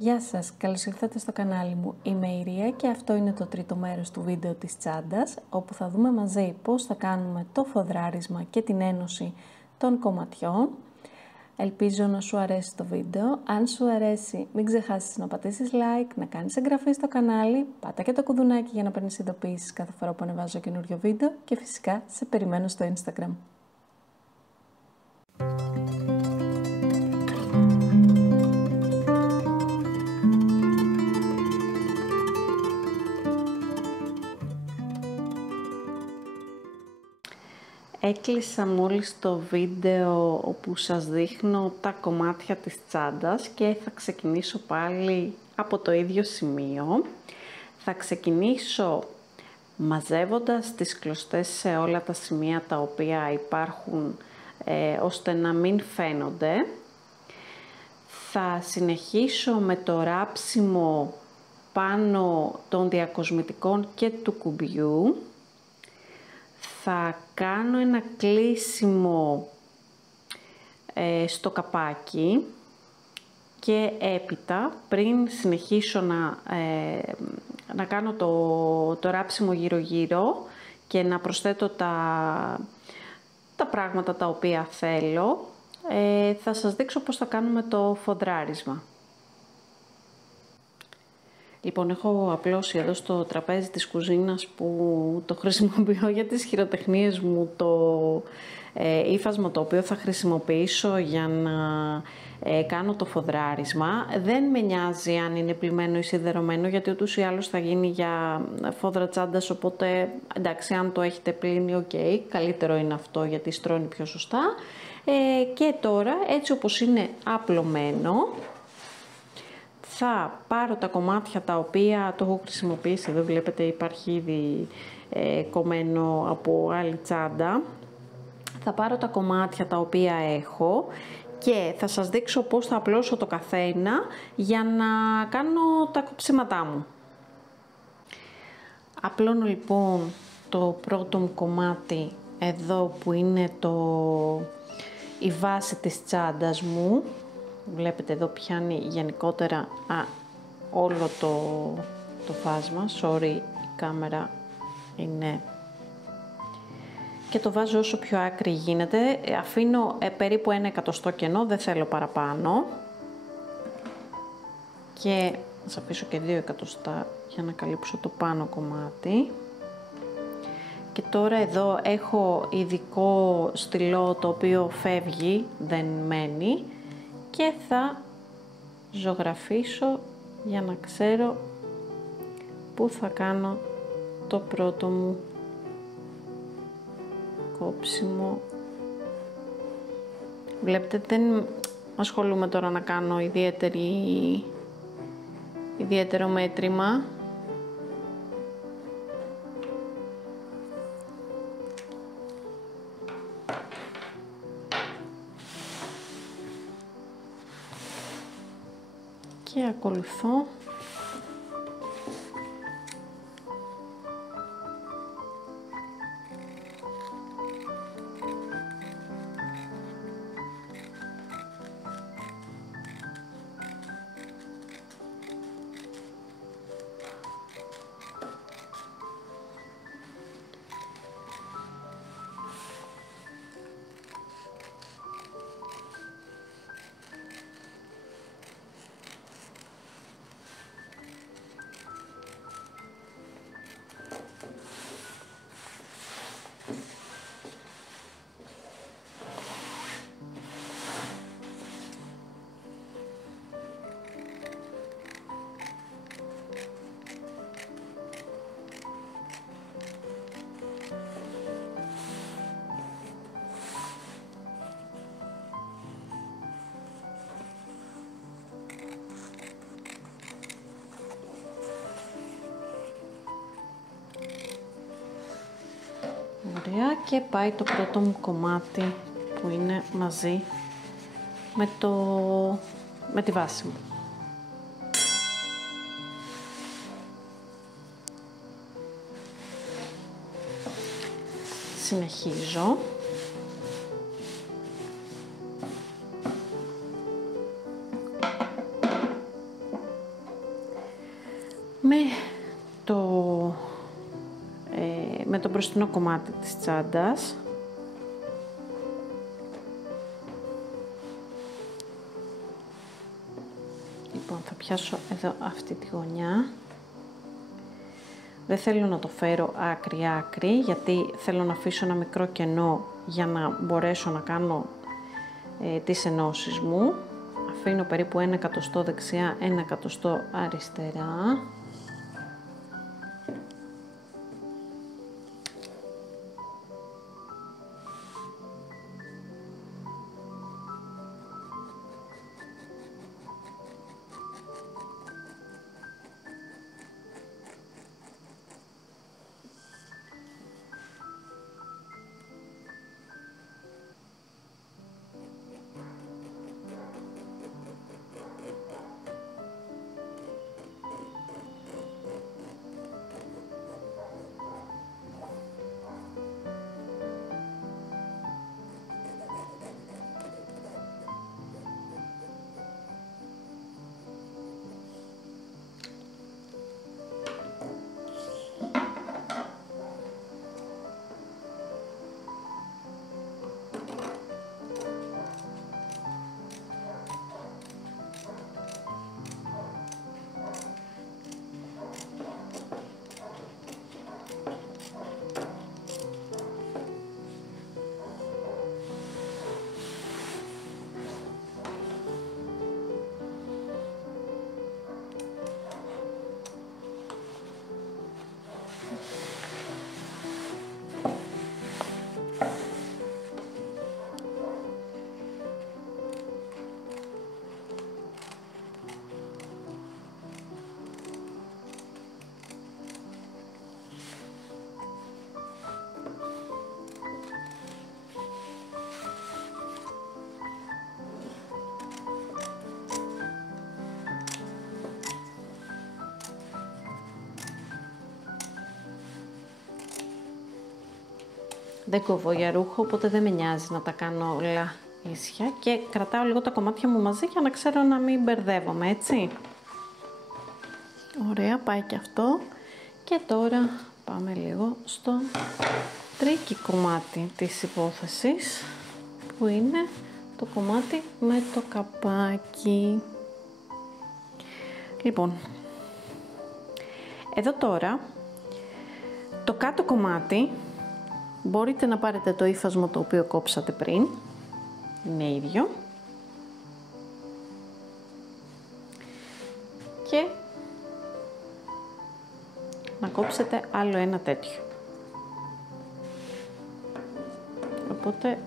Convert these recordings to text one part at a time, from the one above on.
Γεια σας, καλώς ήρθατε στο κανάλι μου. Είμαι η Ρία και αυτό είναι το τρίτο μέρος του βίντεο της τσάντας, όπου θα δούμε μαζί πώς θα κάνουμε το φοδράρισμα και την ένωση των κομματιών. Ελπίζω να σου αρέσει το βίντεο. Αν σου αρέσει, μην ξεχάσεις να πατήσεις like, να κάνεις εγγραφή στο κανάλι, πάτα και το κουδουνάκι για να παίρνεις ειδοποιήσεις κάθε φορά που ανεβάζω καινούριο βίντεο και φυσικά σε περιμένω στο Instagram. Έκλεισα μόλις το βίντεο όπου σας δείχνω τα κομμάτια της τσάντας και θα ξεκινήσω πάλι από το ίδιο σημείο. Θα ξεκινήσω μαζεύοντας τις κλωστές σε όλα τα σημεία τα οποία υπάρχουν ώστε να μην φαίνονται. Θα συνεχίσω με το ράψιμο πάνω των διακοσμητικών και του κουμπιού. Θα κάνω ένα κλείσιμο στο καπάκι και έπειτα πριν συνεχίσω να κάνω το ράψιμο γύρω-γύρω και να προσθέτω τα πράγματα τα οποία θέλω, θα σας δείξω πώς θα κάνουμε το φοδράρισμα. Λοιπόν, έχω απλώσει εδώ στο τραπέζι της κουζίνας που το χρησιμοποιώ για τις χειροτεχνίες μου το ύφασμα το οποίο θα χρησιμοποιήσω για να κάνω το φοδράρισμα. Δεν με νοιάζει αν είναι πλυμμένο ή σιδερωμένο, γιατί ούτως ή άλλως θα γίνει για φόδρα τσάντας, οπότε εντάξει, αν το έχετε πλύνει, ok, καλύτερο είναι αυτό γιατί στρώνει πιο σωστά. Και τώρα, έτσι όπως είναι απλωμένο, θα πάρω τα κομμάτια τα οποία το έχω χρησιμοποιήσει, εδώ βλέπετε υπάρχει ήδη κομμένο από άλλη τσάντα. Θα πάρω τα κομμάτια τα οποία έχω και θα σας δείξω πώς θα απλώσω το καθένα για να κάνω τα κοψίματά μου. Απλώνω λοιπόν το πρώτο μου κομμάτι εδώ που είναι η βάση της τσάντας μου. Βλέπετε εδώ πιάνει γενικότερα όλο το φάσμα, sorry η κάμερα είναι, και το βάζω όσο πιο άκρη γίνεται, αφήνω περίπου 1 εκατοστό κενό, δεν θέλω παραπάνω και θα αφήσω και 2 εκατοστά για να καλύψω το πάνω κομμάτι. Και τώρα εδώ έχω ειδικό στυλό το οποίο φεύγει, δεν μένει, και θα ζωγραφίσω για να ξέρω πού θα κάνω το πρώτο μου κόψιμο. Βλέπετε, δεν ασχολούμαι τώρα να κάνω ιδιαίτερο μέτρημα. Και ακολουθώ ωραία και πάει το πρώτο μου κομμάτι που είναι μαζί με τη βάση μου. Συνεχίζω. με το μπροστινό κομμάτι της τσάντας. Λοιπόν, θα πιάσω εδώ αυτή τη γωνιά. Δεν θέλω να το φέρω άκρη-άκρη, γιατί θέλω να αφήσω ένα μικρό κενό για να μπορέσω να κάνω τις ενώσεις μου. Αφήνω περίπου 1 εκατοστό δεξιά, 1 εκατοστό αριστερά. Δεν κόβω για ρούχο, οπότε δεν με νοιάζει να τα κάνω όλα ίσια και κρατάω λίγο τα κομμάτια μου μαζί για να ξέρω να μην μπερδεύομαι, έτσι. Ωραία, πάει και αυτό. Και τώρα πάμε λίγο στο τρίκι κομμάτι της υπόθεσης, που είναι το κομμάτι με το καπάκι. Λοιπόν, εδώ τώρα το κάτω κομμάτι μπορείτε να πάρετε το ύφασμα το οποίο κόψατε πριν, είναι ίδιο, και να κόψετε άλλο ένα τέτοιο. Οπότε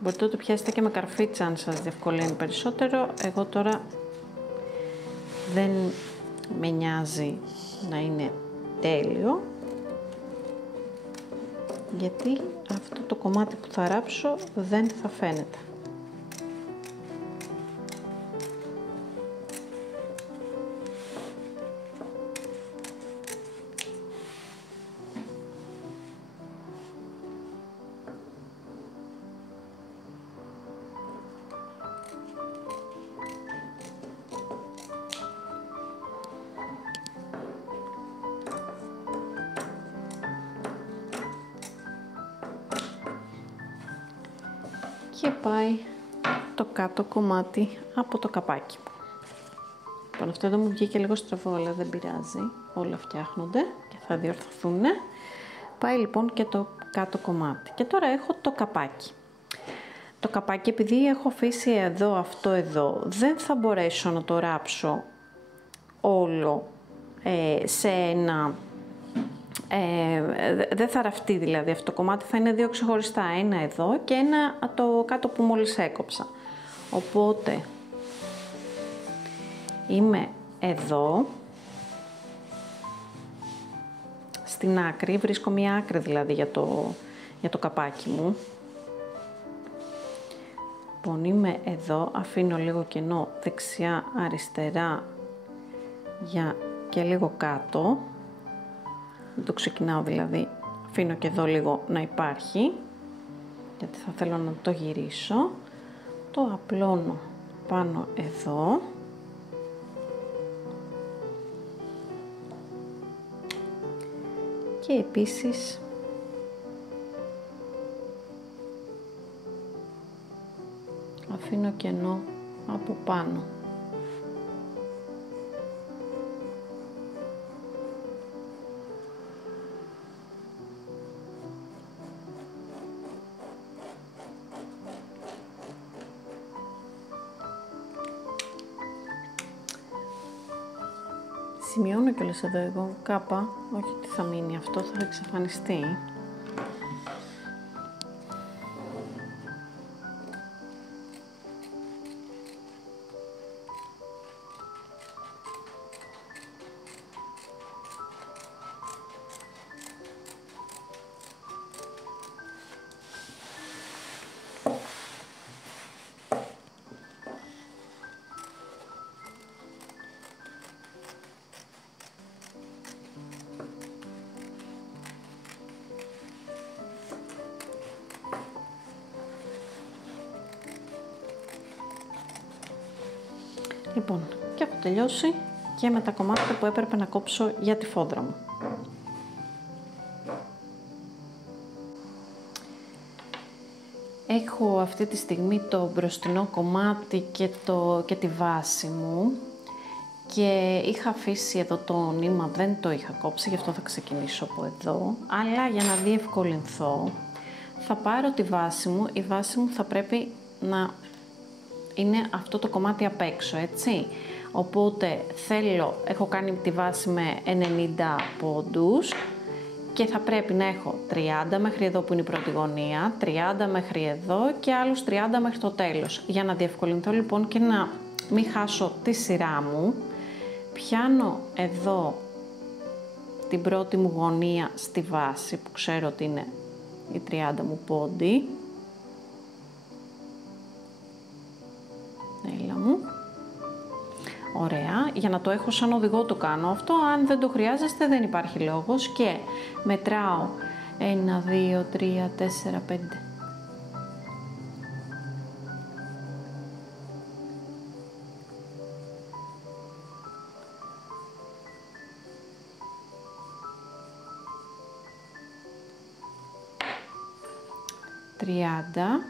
μπορείτε να το πιάσετε και με καρφίτσα αν σας διευκολύνει περισσότερο. Εγώ τώρα δεν με νοιάζει να είναι τέλειο, γιατί αυτό το κομμάτι που θα ράψω δεν θα φαίνεται. Και πάει το κάτω κομμάτι από το καπάκι μου. Λοιπόν, αυτό εδώ μου βγήκε λίγο στραβό, αλλά δεν πειράζει. Όλα φτιάχνονται και θα διορθωθούν. Πάει λοιπόν και το κάτω κομμάτι. Και τώρα έχω το καπάκι. Το καπάκι, επειδή έχω αφήσει εδώ αυτό εδώ, δεν θα μπορέσω να το ράψω όλο σε ένα... δεν θα ραφτεί δηλαδή αυτό το κομμάτι, θα είναι δύο ξεχωριστά, ένα εδώ και ένα το κάτω που μόλις έκοψα. Οπότε είμαι εδώ, στην άκρη, βρίσκω μία άκρη δηλαδή για το καπάκι μου. Λοιπόν, είμαι εδώ, αφήνω λίγο κενό δεξιά, αριστερά και λίγο κάτω. Δεν το ξεκινάω δηλαδή, αφήνω και εδώ λίγο να υπάρχει. γιατί θα θέλω να το γυρίσω. Το απλώνω πάνω εδώ. Και επίσης αφήνω κενό από πάνω. Σημειώνω κιόλας εδώ εγώ κάπα, όχι ότι θα μείνει αυτό, θα εξαφανιστεί. Λοιπόν, και έχω τελειώσει και με τα κομμάτια που έπρεπε να κόψω για τη φόντρα μου. Έχω αυτή τη στιγμή το μπροστινό κομμάτι και τη βάση μου και είχα αφήσει εδώ το νήμα, δεν το είχα κόψει, γι' αυτό θα ξεκινήσω από εδώ, αλλά για να διευκολυνθώ θα πάρω τη βάση μου, η βάση μου θα πρέπει να είναι αυτό το κομμάτι απ' έξω, έτσι. Οπότε έχω κάνει τη βάση με 90 πόντους και θα πρέπει να έχω 30 μέχρι εδώ που είναι η πρώτη γωνία, 30 μέχρι εδώ και άλλους 30 μέχρι το τέλος. Για να διευκολυνθώ λοιπόν και να μην χάσω τη σειρά μου, πιάνω εδώ την πρώτη μου γωνία στη βάση που ξέρω ότι είναι η 30 μου πόντι. Έλα μου. Ωραία, για να το έχω σαν οδηγό το κάνω αυτό, αν δεν το χρειάζεστε δεν υπάρχει λόγος και μετράω 1, 2, 3, 4, 5. Τριάντα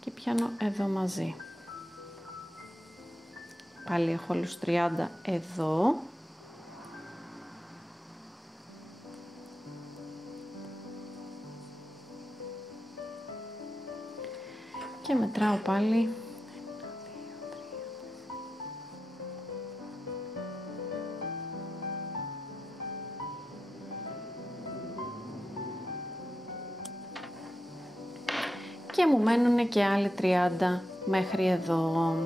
και πιάνω εδώ μαζί. Πάλι έχω άλλους 30 εδώ. Και μετράω πάλι 1, 2, 3. Και μου μένουν και άλλοι 30 μέχρι εδώ.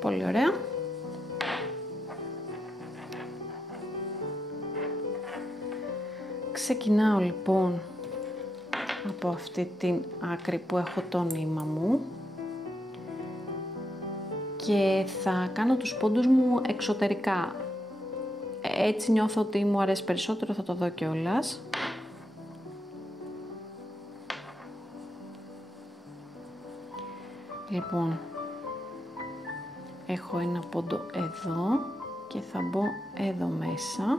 Πολύ ωραία. Ξεκινάω λοιπόν από αυτή την άκρη που έχω το νήμα μου και θα κάνω τους πόντους μου εξωτερικά. Έτσι νιώθω ότι μου αρέσει περισσότερο, θα το δω κιόλας. Λοιπόν, έχω ένα πόντο εδώ και θα μπω εδώ μέσα.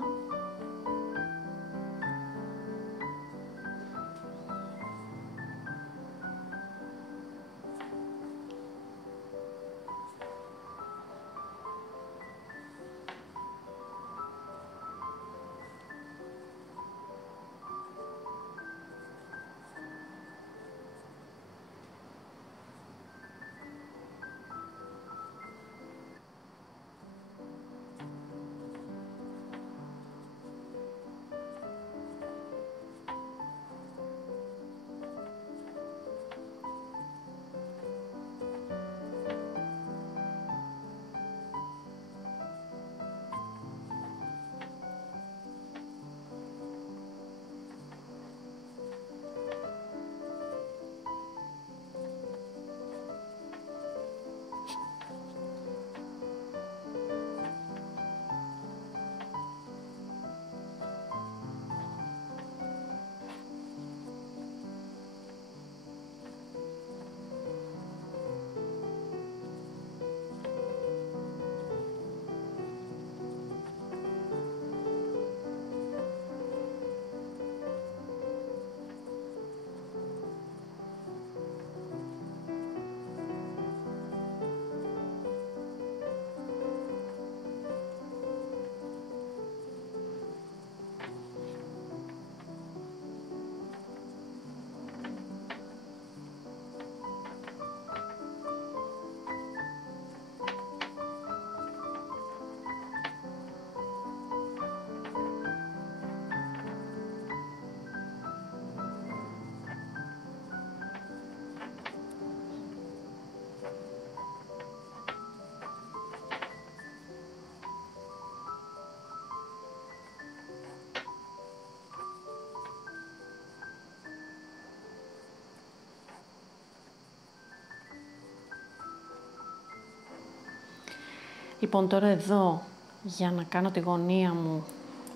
Λοιπόν, τώρα εδώ, για να κάνω τη γωνία μου,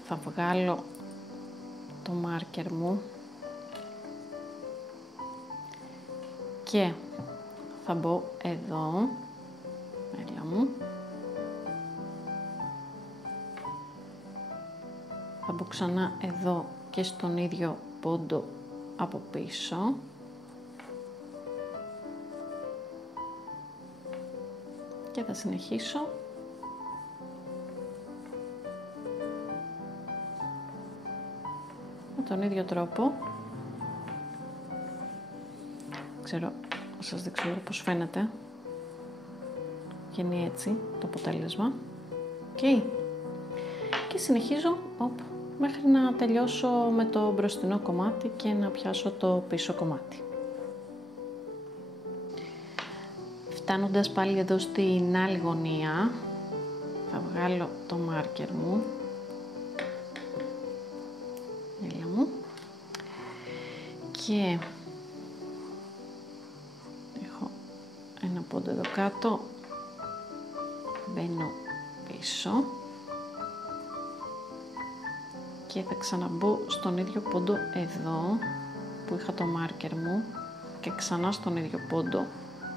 θα βγάλω το μάρκερ μου και θα μπω εδώ, έλα μου, θα μπω ξανά εδώ και στον ίδιο πόντο από πίσω και θα συνεχίσω με τον ίδιο τρόπο. Ξέρω, θα σας δείξω λίγο πώς φαίνεται. Γίνει έτσι το αποτέλεσμα. Okay. Και συνεχίζω μέχρι να τελειώσω με το μπροστινό κομμάτι και να πιάσω το πίσω κομμάτι. Φτάνοντας πάλι εδώ στην άλλη γωνία, θα βγάλω το μάρκερ μου. Έλα μου. Και έχω ένα πόντο εδώ κάτω, μπαίνω πίσω και θα ξαναμπω στον ίδιο πόντο εδώ που είχα το μάρκερ μου και ξανά στον ίδιο πόντο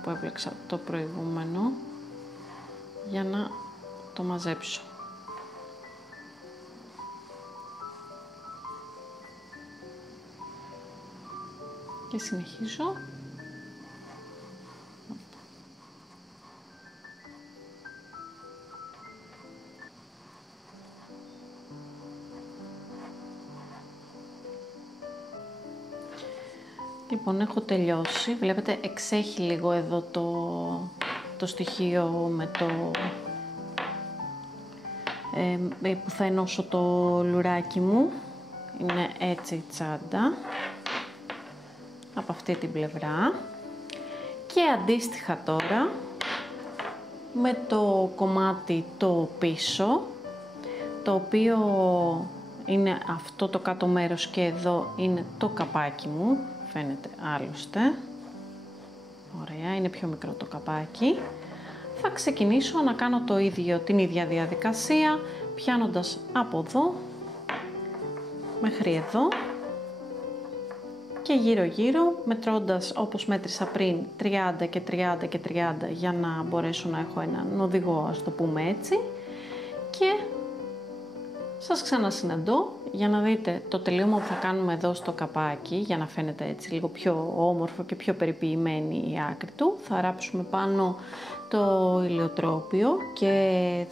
που έβλεξα το προηγούμενο για να το μαζέψω. Και συνεχίζω. Λοιπόν, έχω τελειώσει. Βλέπετε, εξέχει λίγο εδώ το στοιχείο με το που θα ενώσω το λουράκι μου. Είναι έτσι η τσάντα από αυτή την πλευρά. Και αντίστοιχα τώρα με το κομμάτι το πίσω, το οποίο είναι αυτό το κάτω μέρος και εδώ είναι το καπάκι μου. Φαίνεται άλλωστε. Ωραία, είναι πιο μικρό το καπάκι. Θα ξεκινήσω να κάνω την ίδια διαδικασία, πιάνοντας από εδώ μέχρι εδώ και γύρω γύρω, μετρώντας όπως μέτρησα πριν 30 και 30 και 30 για να μπορέσω να έχω έναν οδηγό, ας το πούμε έτσι, και σας ξανασυναντώ για να δείτε το τελείωμα που θα κάνουμε εδώ στο καπάκι, για να φαίνεται έτσι λίγο πιο όμορφο και πιο περιποιημένη η άκρη του. Θα ράψουμε πάνω το ηλιοτρόπιο και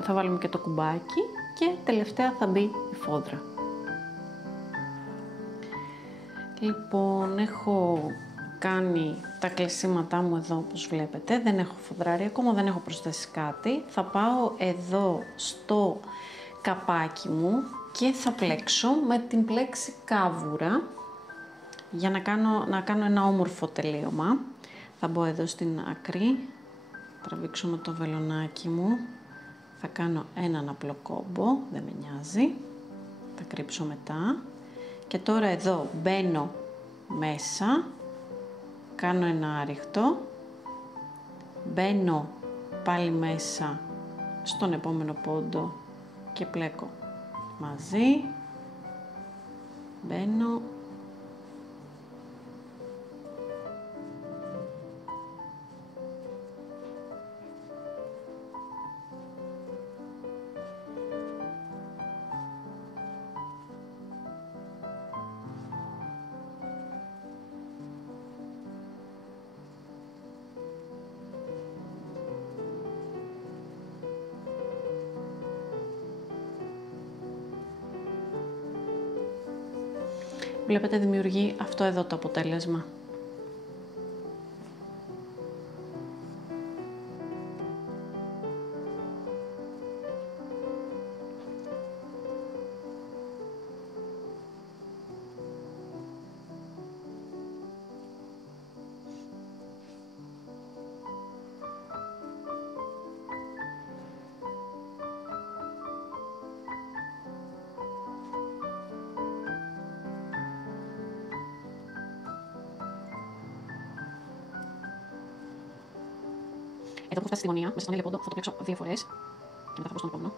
θα βάλουμε και το κουμπάκι και τελευταία θα μπει η φόδρα. Λοιπόν, έχω κάνει τα κλεισίματά μου εδώ όπως βλέπετε, δεν έχω φοδράρει, ακόμα δεν έχω προσθέσει κάτι. Θα πάω εδώ στο καπάκι μου και θα πλέξω με την πλέξη κάβουρα για να κάνω ένα όμορφο τελείωμα. Θα μπω εδώ στην άκρη, τραβήξω με το βελονάκι μου, θα κάνω έναν απλό κόμπο, δεν με νοιάζει, θα κρύψω μετά και τώρα εδώ μπαίνω μέσα, κάνω ένα άριχτο, μπαίνω πάλι μέσα στον επόμενο πόντο και πλέκω μαζί, μπαίνω, βλέπετε δημιουργεί αυτό εδώ το αποτέλεσμα. Εδώ έχω φτάσει στη γωνία, μέσα στον Ήλιο Πόντο, θα το παίξω 2 φορές και μετά θα πω στον επόμενο.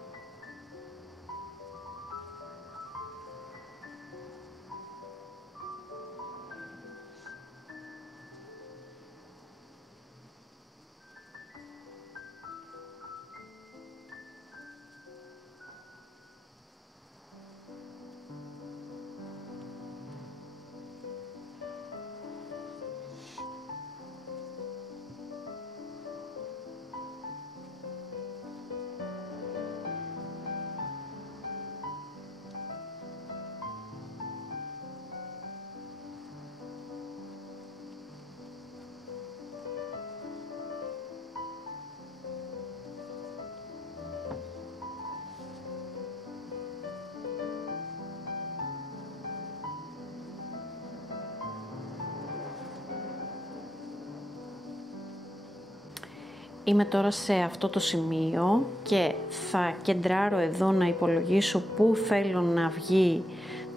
Είμαι τώρα σε αυτό το σημείο και θα κεντράρω εδώ να υπολογίσω πού θέλω να βγει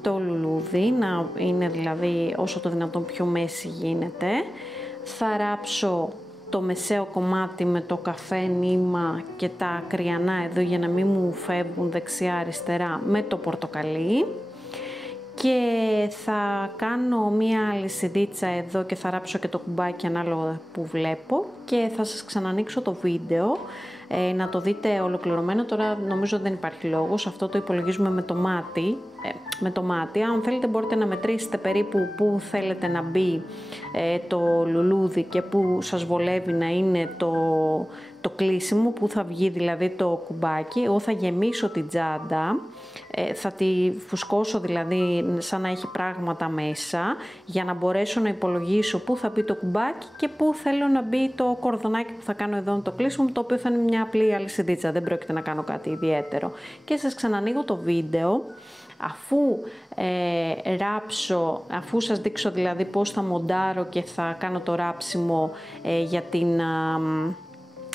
το λουλούδι, να είναι δηλαδή όσο το δυνατόν πιο μέση γίνεται. Θα ράψω το μεσαίο κομμάτι με το καφέ νήμα και τα ακριανά εδώ για να μην μου φεύγουν δεξιά-αριστερά με το πορτοκαλί. Και θα κάνω μία λυσιδίτσα εδώ και θα ράψω και το κουμπάκι ανάλογα που βλέπω και θα σας ξανανοίξω το βίντεο να το δείτε ολοκληρωμένο. Τώρα νομίζω δεν υπάρχει λόγος, αυτό το υπολογίζουμε με το μάτι. Αν θέλετε μπορείτε να μετρήσετε περίπου πού θέλετε να μπει το λουλούδι και πού σας βολεύει να είναι το κλείσιμο, πού θα βγει δηλαδή το κουμπάκι. Εγώ θα γεμίσω την τσάντα, θα τη φουσκώσω δηλαδή σαν να έχει πράγματα μέσα για να μπορέσω να υπολογίσω πού θα μπει το κουμπάκι και πού θέλω να μπει το κορδονάκι που θα κάνω εδώ το κλείσιμο, το οποίο θα είναι μια απλή αλυσιδίτσα, δεν πρόκειται να κάνω κάτι ιδιαίτερο. Και σας ξανανοίγω το βίντεο. Αφού σας δείξω δηλαδή πώς θα μοντάρω και θα κάνω το ράψιμο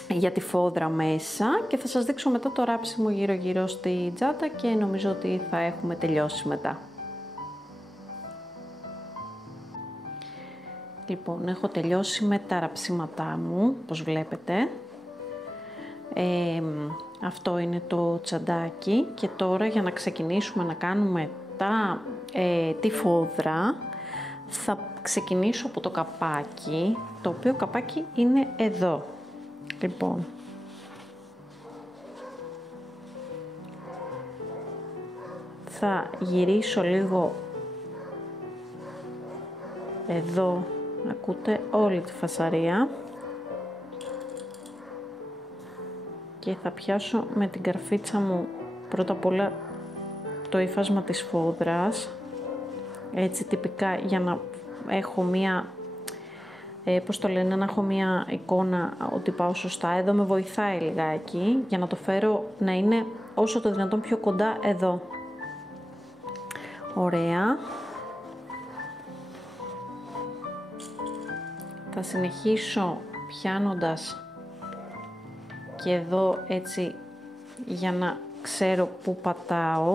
για τη φόδρα μέσα και θα σας δείξω μετά το ράψιμο γύρω στη τσάντα και νομίζω ότι θα έχουμε τελειώσει μετά. Λοιπόν, έχω τελειώσει με τα ραψίματά μου, όπως βλέπετε. Αυτό είναι το τσαντάκι και τώρα για να ξεκινήσουμε να κάνουμε τη φόδρα θα ξεκινήσω από το καπάκι, το οποίο καπάκι είναι εδώ. Λοιπόν, θα γυρίσω λίγο εδώ, ακούτε όλη τη φασαρία και θα πιάσω με την καρφίτσα μου πρώτα απ' όλα το ύφασμα της φόδρας, έτσι τυπικά για να έχω μία, να έχω μία εικόνα ότι πάω σωστά. Εδώ με βοηθάει λιγάκι για να το φέρω να είναι όσο το δυνατόν πιο κοντά εδώ. Ωραία. Θα συνεχίσω πιάνοντας και εδώ έτσι για να ξέρω πού πατάω.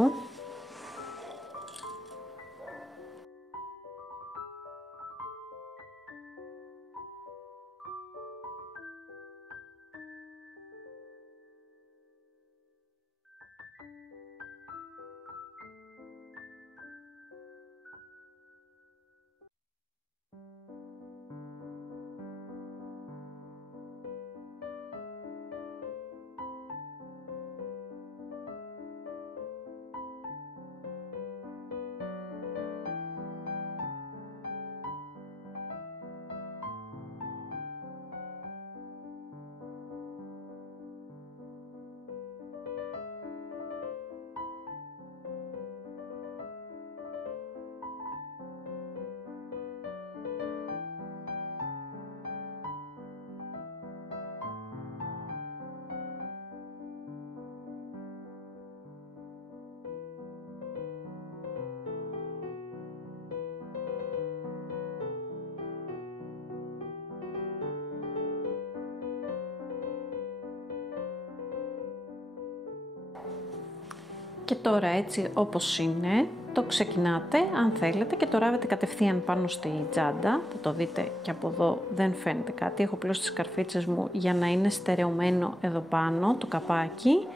Και τώρα έτσι όπως είναι, το ξεκινάτε αν θέλετε και το ράβετε κατευθείαν πάνω στη τσάντα. Θα το δείτε και από εδώ, δεν φαίνεται κάτι. Έχω απλώς τις καρφίτσες μου για να είναι στερεωμένο εδώ πάνω το καπάκι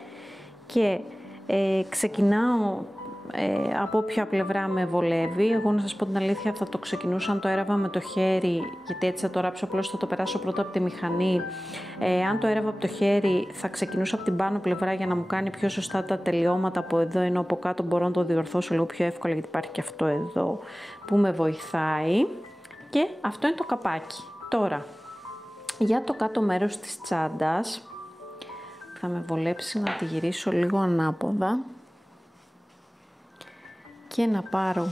και ξεκινάω από όποια πλευρά με βολεύει. Εγώ να σας πω την αλήθεια θα το ξεκινούσα αν το έραβα με το χέρι, γιατί έτσι θα το ράψω, απλώς θα το περάσω πρώτα από τη μηχανή. Αν το έραβα από το χέρι θα ξεκινούσα από την πάνω πλευρά για να μου κάνει πιο σωστά τα τελειώματα από εδώ, ενώ από κάτω μπορώ να το διορθώσω λίγο πιο εύκολα γιατί υπάρχει και αυτό εδώ που με βοηθάει. Και αυτό είναι το καπάκι. Τώρα, για το κάτω μέρος της τσάντας θα με βολέψει να τη γυρίσω λίγο ανάποδα και να πάρω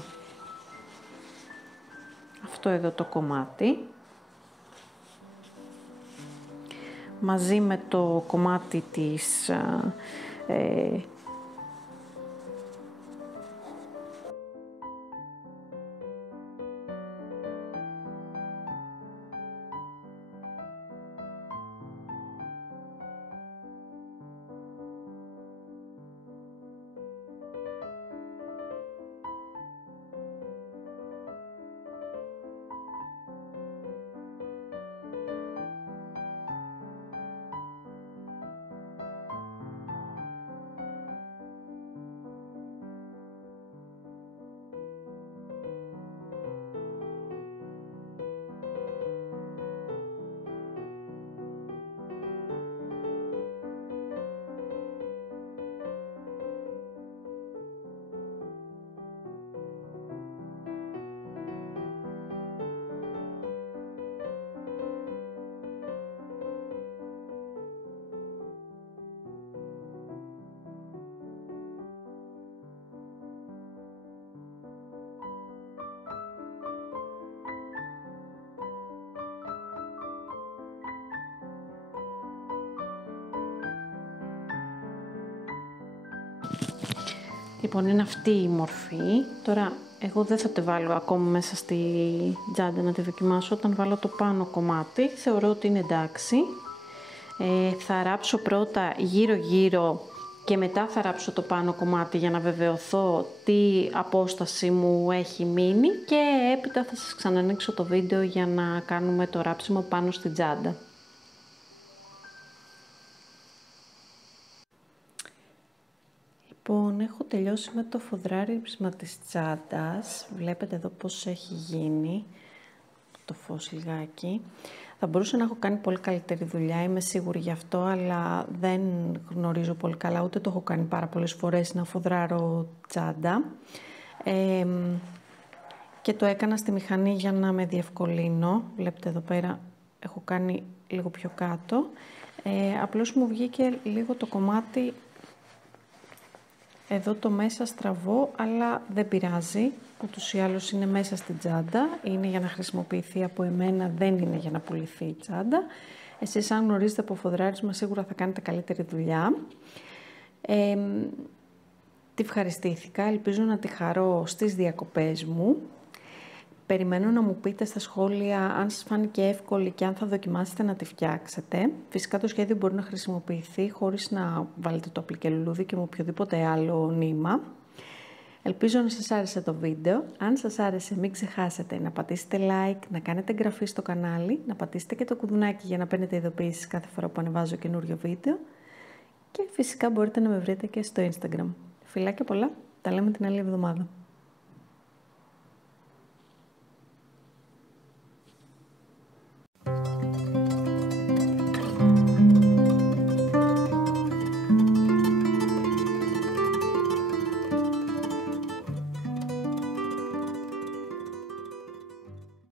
αυτό εδώ το κομμάτι μαζί με το κομμάτι της Λοιπόν, είναι αυτή η μορφή. Τώρα, εγώ δεν θα τη βάλω ακόμα μέσα στη τσάντα να τη δοκιμάσω. Όταν βάλω το πάνω κομμάτι, θεωρώ ότι είναι εντάξει. Θα ράψω πρώτα γύρω-γύρω και μετά θα ράψω το πάνω κομμάτι για να βεβαιωθώ τι απόσταση μου έχει μείνει και έπειτα θα σας ξανανοίξω το βίντεο για να κάνουμε το ράψιμο πάνω στη τσάντα. Λοιπόν, έχω τελειώσει με το φοδράρισμα της τσάντας. Βλέπετε εδώ πώς έχει γίνει το φως λιγάκι. Θα μπορούσα να έχω κάνει πολύ καλύτερη δουλειά, είμαι σίγουρη γι' αυτό, αλλά δεν γνωρίζω πολύ καλά, ούτε το έχω κάνει πάρα πολλές φορές να φοδράρω τσάντα. Και το έκανα στη μηχανή για να με διευκολύνω. Βλέπετε εδώ πέρα έχω κάνει λίγο πιο κάτω. Απλώς μου βγήκε λίγο το κομμάτι εδώ το μέσα στραβό, αλλά δεν πειράζει. Ούτως ή άλλως είναι μέσα στην τσάντα, είναι για να χρησιμοποιηθεί από εμένα, δεν είναι για να πουληθεί η τσάντα. Εσείς αν γνωρίζετε από φοδράρισμα σίγουρα θα κάνετε καλύτερη δουλειά. Τη ευχαριστήθηκα, ελπίζω να τη χαρώ στις διακοπές μου. Περιμένω να μου πείτε στα σχόλια αν σας φάνηκε εύκολη και αν θα δοκιμάσετε να τη φτιάξετε. Φυσικά το σχέδιο μπορεί να χρησιμοποιηθεί χωρίς να βάλετε το απλικέ λουλούδι και με οποιοδήποτε άλλο νήμα. Ελπίζω να σας άρεσε το βίντεο. Αν σας άρεσε μην ξεχάσετε να πατήσετε like, να κάνετε εγγραφή στο κανάλι, να πατήσετε και το κουδουνάκι για να παίρνετε ειδοποιήσεις κάθε φορά που ανεβάζω καινούριο βίντεο. Και φυσικά μπορείτε να με βρείτε και στο Instagram. Φιλάκια πολλά, τα λέμε την άλλη εβδομάδα.